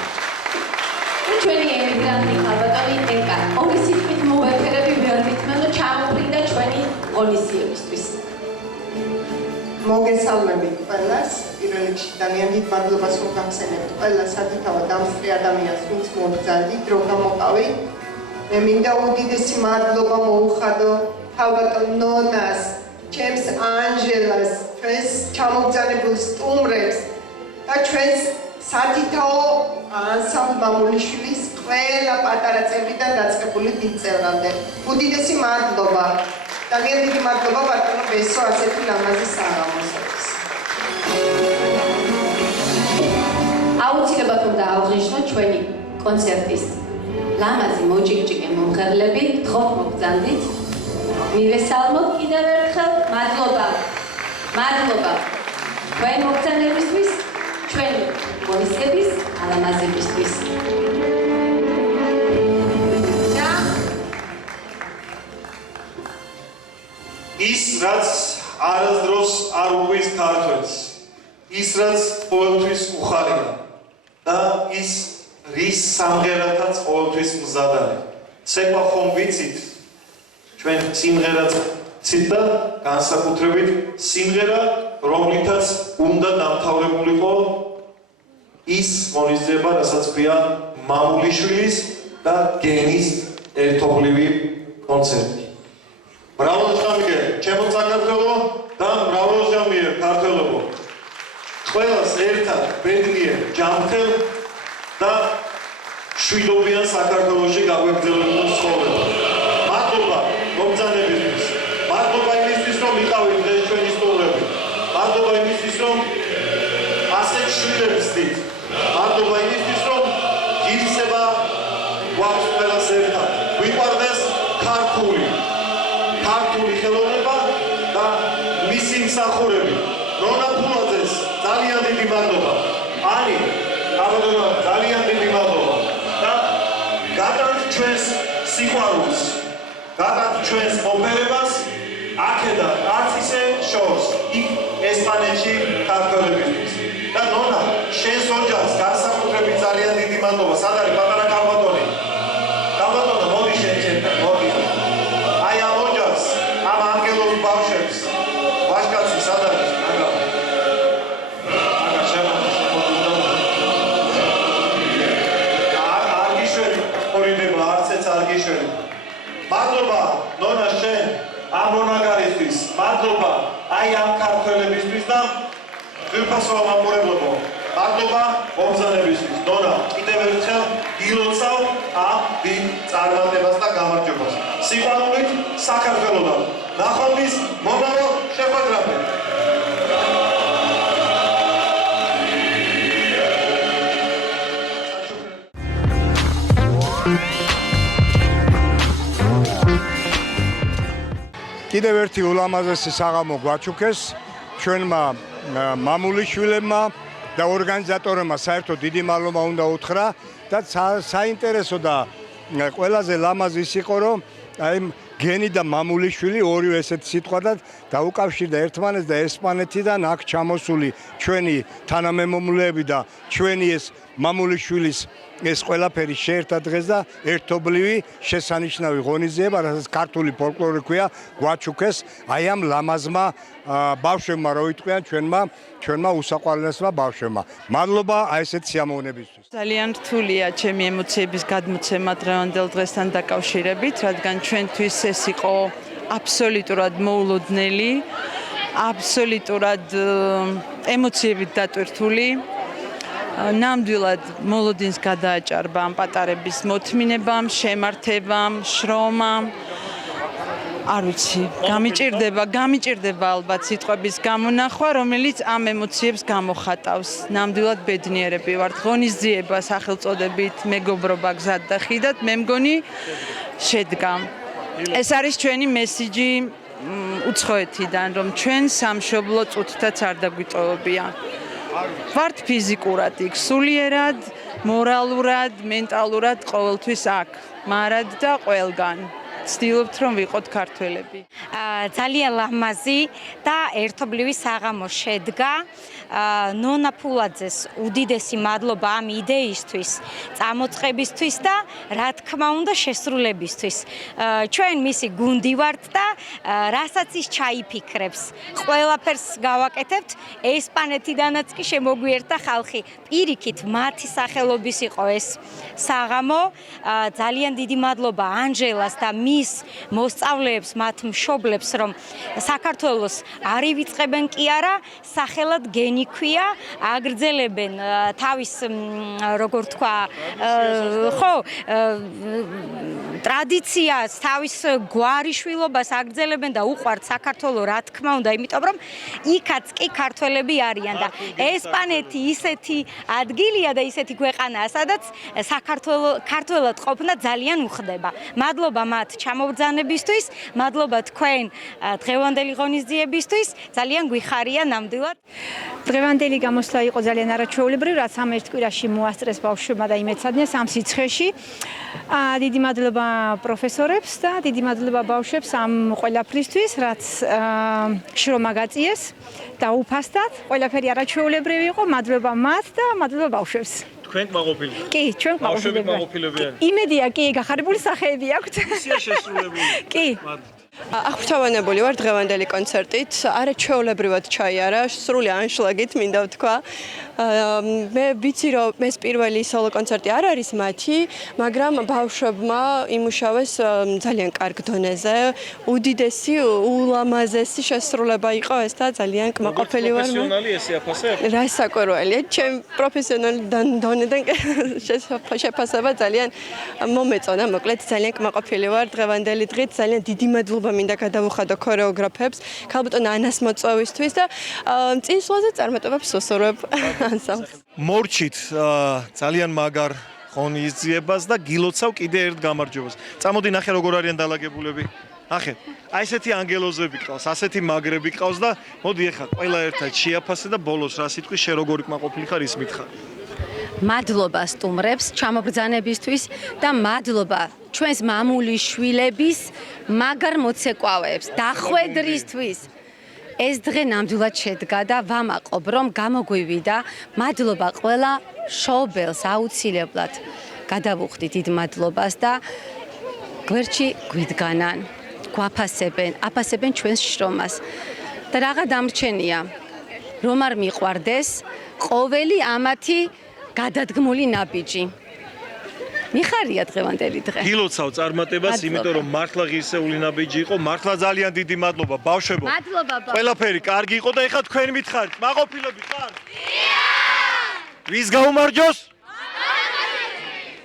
ჩვენი ემიგრანტი ხალბატონი ეკა. ორი სიტყვით მოვეფერები ვერ მithმევ და ჩამოფრინდა ჩვენი ღონისძიებისთვის. მოგესალმებით ყველას. პირველ რიგში ძალიან დიდ მადლობას მოგახსენებთ ყველა საკითხავად დამსწრე ადამიანს, ვინც მოგძანდით, რომ გამოყავით. მე მინდა უდიდესი მადლობა მოუხადო ხალბატონ ნონას, ჩემს ანჟელას, ჩვენს ჩამოგზავნებულ სტუმრებს და ჩვენს სათითაო ანსამბლ მამულიშვილის ყველა პატარა წევრიდან დაწყებული დიდ წევრამდე. უდიდესი მადლობა. ძალიან დიდი მადლობა ბატონო ბესო ასეთი ლამაზი საღამოსთვის. აუცილებლად აუცილებლად უნდა ავღნიშნოთ ჩვენი კონცერტის ლამაზი მოჭიქჭიკე მომღერლები, გთხოვთ მოგზანდით. მივესალმოთ კიდევ ერთხელ. მადლობა. თქვენ მოგზაურობისთვის, ჩვენი ღონისძიების ალამაზებისთვის. ის რაც არასდროს არ უღვის ქართველს, ის რაც ყოველთვის უხარია და ის რის სამღერათაც ყოველთვის მზად არის. ცეკვა ხომ ვიცით, ჩვენ სიმღერაც ცით და განსაკუთრებით სიმღერა, რომლითაც უნდა დამთავრებულიყო ის ღონისძიება, რასაც ქვია მამულიშვილის და გენის ერთობლივი კონცერტი. მრავალჟამიერ ჩემო საქართველო და მრავალჟამიერ ქართველობო, ყველას ერთად ბედნიერ ჯანმრთელ და შვიდობიან საქართველოში გაგვეგრძელებულ ცხოვრება. მადლობა მომბრძანებისთვის, მადლობა იმისთვის, რომ იყავით დღეს ჩვენი სტუმრები, მადლობა იმისთვის, რომ ასეთ შვილებს დით, მადლობა იმისთვის, რომ ღირსება გვაქვს ყველას ერთად. გვიყვარდეს ქართული ხელოვნება და მისი მსახურები. რონა ფულაძეს ძალიან დიდი მადლობა. ანი აბადონა ძალიან დიდი მადლობა და გადავთ ჩვენს სიყვარულს, გადავთ ჩვენს მოფერებას აქედან არც ისე შორს იქ ესპანეთში ქართველებისთვის. და ნონა შენს ოჯახს განსაკუთრებით ძალიან დიდი მადლობა. სად არის პატარა ქალბატონი? ქალბატონო მოდი შენ ჩემთან, მოდი. აი ამ ოჯახს, ამ ანგელოზ ბავშვებს ვაჟკაცი სად არის? მადლობა ნონა შენ ამ მონაგარისთვის, მადლობა აი ამ ქართველებისთვის და ძვირფასო მამრობლობო, მადლობა მომბრძანებისთვის. ნონა კიდევ ერთხელ გილოცავ ამ დიდ წარმატებას და გამარჯვებას. სიყვარულით საქართველოდან. ნახვამდის მომავალ შეხვედრამდე. კიდევ ერთი ულამაზესი საღამო გვაჩუქეს ჩვენმა მამულიშვილებმა და ორგანიზატორებმა საერთოდ დიდი მადლობა უნდა უთხრა და საინტერესო და ყველაზე ლამაზი ის იყო რომ აი გენი და მამულიშვილი ორივე ესეთი სიტყვა და დაუკავშირდა ერთმანეთს და ესპანეთიდან აქ ჩამოსული ჩვენი თანამემამულეები და ჩვენი ეს მამულიშვილის ეს ყველაფერი შეერთა დღეს და ერთობლივი შესანიშნავი ღონისძიება, რასაც ქართული ფოლკლორი ქვია, გვაჩუქეს აი ამ ლამაზმა ბავშვებმა, რო იტყვიან ჩვენმა უსაყვარლესმა ბავშვებმა. მადლობა აი ესეთ სიამოვნებისთვის. ძალიან რთულია ჩემი ემოციების გადმოცემა დღევანდელ დღესთან დაკავშირებით, რადგან ჩვენთვის ეს იყო აბსოლუტურად მოულოდნელი, აბსოლუტურად ემოციებით დატვირთული. ნამდვილად მოლოდინს გადააჭარბა ამ პატარების მოთმინებამ, შემართებამ, შრომამ. არ ვიცი, გამიჭირდება ალბათ სიტყვების გამონახვა, რომელიც ამ ემოციებს გამოხატავს. ნამდვილად ბედნიერები ვართ. ღონისძიება სახელწოდებით მეგობრობა გზად და ხიდად, მე მგონი შედგა. ეს არის ჩვენი მესიჯი უცხოეთიდან, რომ ჩვენ სამშობლო წუთთაც არ დაგვიტოვებია. ვართ ფიზიკურად იქ, სულიერად, მორალურად, მენტალურად ყოველთვის აქ, მარად და ყველგან. ვცდილობთ რომ ვიყოთ ქართველები. ძალიან ლამაზი და ერთობლივი საღამო შედგა. ნონა ფულაძეს უდიდესი მადლობა ამ იდეისთვის, წამოწყებისთვის და რა თქმა უნდა შესრულებისთვის. ჩვენ მისი გუნდი ვართ და რასაც ის ჩაიფიქრებს, ყველაფერს გავაკეთებთ. ესპანეთიდანაც კი შემოგვიერთა ხალხი. პირიქით მათი სახელობის იყო ეს საღამო. ძალიან დიდი მადლობა ანჯელას და მის მოსწავლეებს, მათ მშობლებს, რომ საქართველოს არ ივიწყებენ კი არა, სახელად გენი ქვია, აგრძელებენ თავის, როგორ თქვა, ხო, ტრადიციას, თავის გვარიშვილობას აგრძელებენ და უყვართ საქართველო, რა თქმა უნდა, იმიტომ რომ იქაც კი ქართველები არიან და ესპანეთი ისეთი ადგილია და ისეთი ქვეყანაა, სადაც ქართველად ყოფნა ძალიან უხდება. მადლობა მათ ჩამობრძანებისთვის, მადლობა თქვენ დღევანდელი ღონისძიებისთვის, ძალიან გვიხარია ნამდვილად. დღევანდელი გამოსვლა იყო ძალიან არაჩვეულებრივი, რაც ამ ერთ კვირაში მოასწრეს ბავშვებმა და იმეცადნეს ამ სიცხეში. დიდი მადლობა პროფესორებს და დიდი მადლობა ბავშვებს ამ ყველაფრისთვის, რაც შრომა გაწიეს და უფასდად. ყველაფერი არაჩვეულებრივი იყო, მადლობა მათ და მადლობა ბავშვებს. თქვენ კმაყოფილი? კი, ჩვენ ბავშვები კმაყოფილებიან. იმედია კი, გახარებული სახეები აქვთ. მისია შესრულებული. კი. აღფრთოვანებული ვარ დღევანდელი კონცერტით. არაჩვეულებრივად ჩაიარა, სრული ანშლაგით მინდა ვთქვა. მე ვიცი რომ ეს პირველი სოლო კონცერტი არ არის მათი, მაგრამ ბავშვებმა იმუშავეს ძალიან კარგ დონეზე. უდიდესი, ულამაზესი შესრულება იყო ეს და ძალიან კმაყოფილი ვარ. პროფესიონალი ესე აფასებ? რა საკურველია, ჩემ პროფესიონალი დონედან შეფასება ძალიან მომეწონა, მოკლედ ძალიან კმაყოფილი ვარ დღევანდელი დღით, ძალიან დიდი მადლობა მინდა გადავუხადო ქორეოგრაფებს, ქალბატონ ანას მოწვევისთვის და წინსვლაზე წარმატებებს ვუსურვებ ანსამბლს. მორჩით ძალიან მაგარ ღონისძიებას და გილოცავ კიდე ერთ გამარჯვებას. წამოდი ნახე როგორ არიან დალაგებულები. ნახე, აი ესეთი ანგელოზები ყავს, ასეთი მაგრები ყავს და მოდი ახლა ყველა ერთად შეაფასე და ბოლოს რა სიტყვი შე როგორი კმაყოფილი ხარ ის მითხარ. მადლობა სტუმრებს ჩამობრძანებისთვის და მადლობა ჩვენს მამული შვილების მაგარ მოცეკვავეებს დახვედრისთვის. ეს დღე ნამდვილად შედგა და ვამაყობ რომ გამოგვივიდა. მადლობა ყველა შობელს აუცილებლად გადავუხდით დიდ მადლობას და გვერდში გვიდგანან, აფასებენ ჩვენს შრომას. და რაღა დამრჩენია, რომ არ მიყვარდეს ყოველი ამათი გადადგმული ნაბიჯი. მიხარია დღევანდელი დღე. გილოცავ წარმატებას, იმიტომ რომ მართლა ღირსეული ნაბიჯი იყო, მართლა ძალიან დიდი მადლობა ბავშვებო. მადლობა ბავშვებო. ყველაფერი კარგი იყო და ეხლა თქვენ მითხარით, მაყოფილები ხარ? ვის გაუმარჯოს?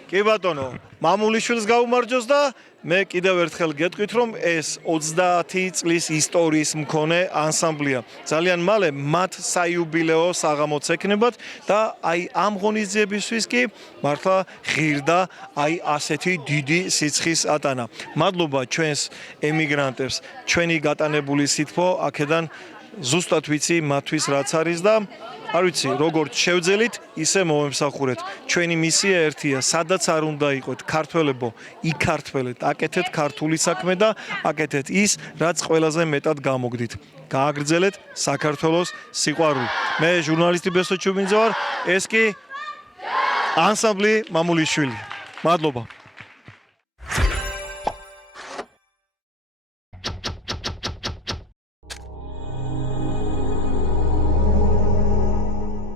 კი ბატონო, მამულიშვილს გაუმარჯოს და მე კიდევ ერთხელ გეტყვით რომ ეს 30 წლის ისტორიის მქონე ანსამბლია. ძალიან მალე მათ საიუბილეო საღამოც ექნებათ და აი ამ ღონისძიებისთვის კი მართლა ღირდა აი ასეთი დიდი სიცხის ატანა. მადლობა ჩვენს ემიგრანტებს, ჩვენი გატანებული სითბო აქედან ზუსტად ვიცი მათთვის რაც არის და არ ვიცი, როგორც შევძელით, ისე მომემსახურეთ. ჩვენი მისია ერთია, სადაც არ უნდა იყოთ, ქართველებო, იქართველეთ, აკეთეთ ქართული საქმე და აკეთეთ ის, რაც ყველაზე მეტად გამოგდით. გააგრძელეთ საქართველოს სიყვარული. მე ჟურნალისტი ბესო ჩუბინძე ვარ, ეს კი ანსამბლი მამულიშვილი. მადლობა.